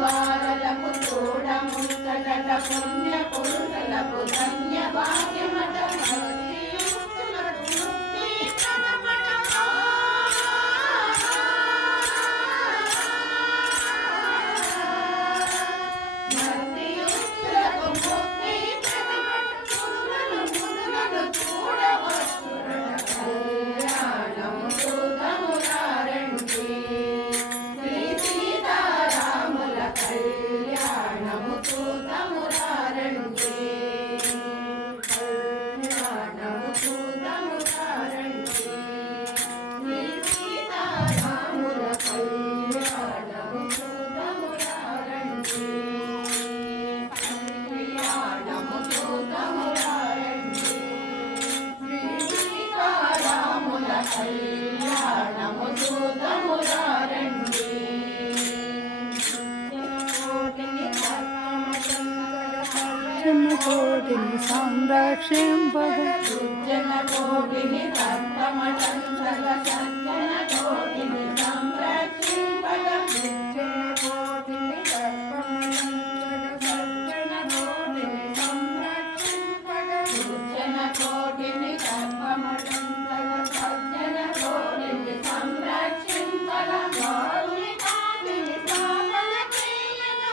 బాలలకు తోడముచ్చట పుణ్య పురుషులకు ధన్య భాగ్యమట కోటిని సంరక్షింపగా జన కోటిని సర్వమటంచగ సజ్జన కోటిని సంరక్షింపగా జన కోటిని సర్వమటంచగ సజ్జన కోటిని సంరక్షింపగా జన కోటిని సర్వమటంచగ సజ్జన కోటిని సంరక్షింపగా గౌరి కామిని సామల ప్రియగా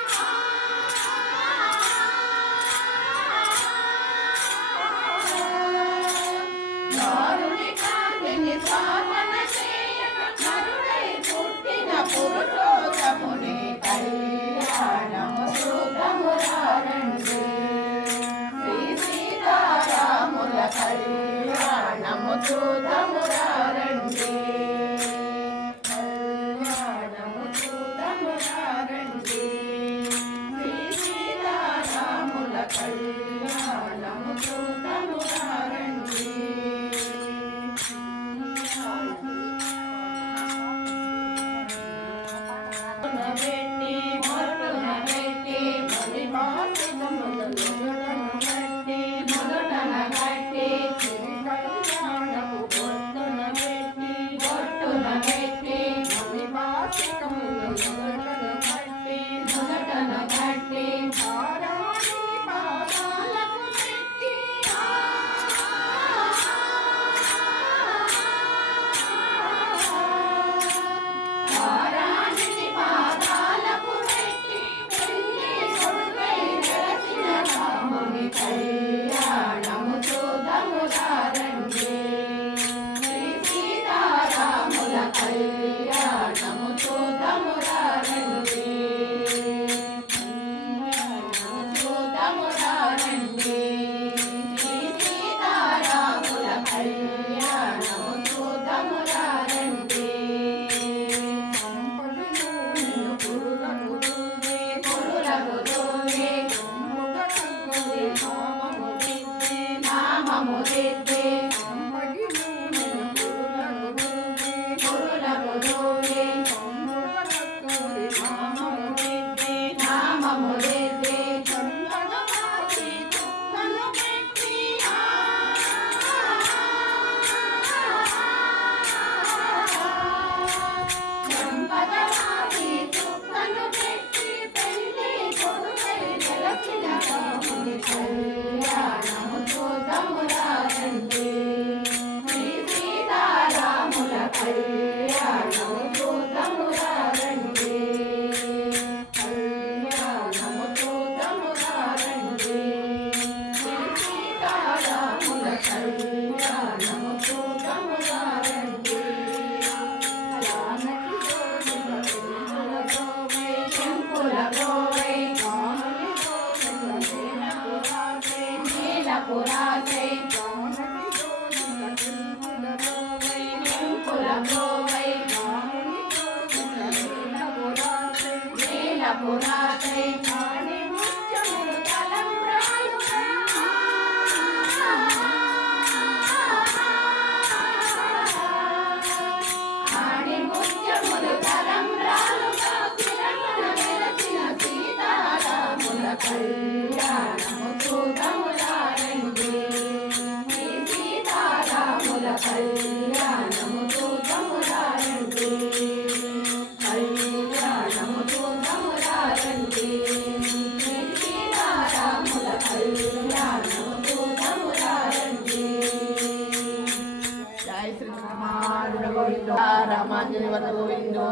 సాధన చేయక కరుడై పుట్టిన పురుషోత్తముని కళ్యాణము చూడమురారండి శ్రీ సీతారాముల కళ్యాణము చూడమురారండి కళ్యాణము చూడమురారండి శ్రీ సీతారాముల కళ్యాణము చూడమురారండి కళ్యాణము చూడమురారండి శ్రీ సీతారాముల కళ్యాణము చూడమురారండి చూడమురారండి శ్రీ సీతారాముల కళ్యాణము చూడమురారండి కళ్యాణము చూడమురారండి శ్రీ సీతారాముల కళ్యాణము చూడమురారండి కళ్యాణము చూడమురారండి శ్రీ సీతారాముల కళ్యాణము చూడమురారండి శంకుల గోవై పురాసే శంకుల గోవై నీల పురాసే ముత్యములు తలంబ్రాలుగా ముత్యములు తలంబ్రాలుగా కిరణుల వెలసిన సీతారాముల కళ్యాణము చూడమురారండి శ్రీ సీతారాముల కళ్యాణము రామాంజనేయ గోవిందో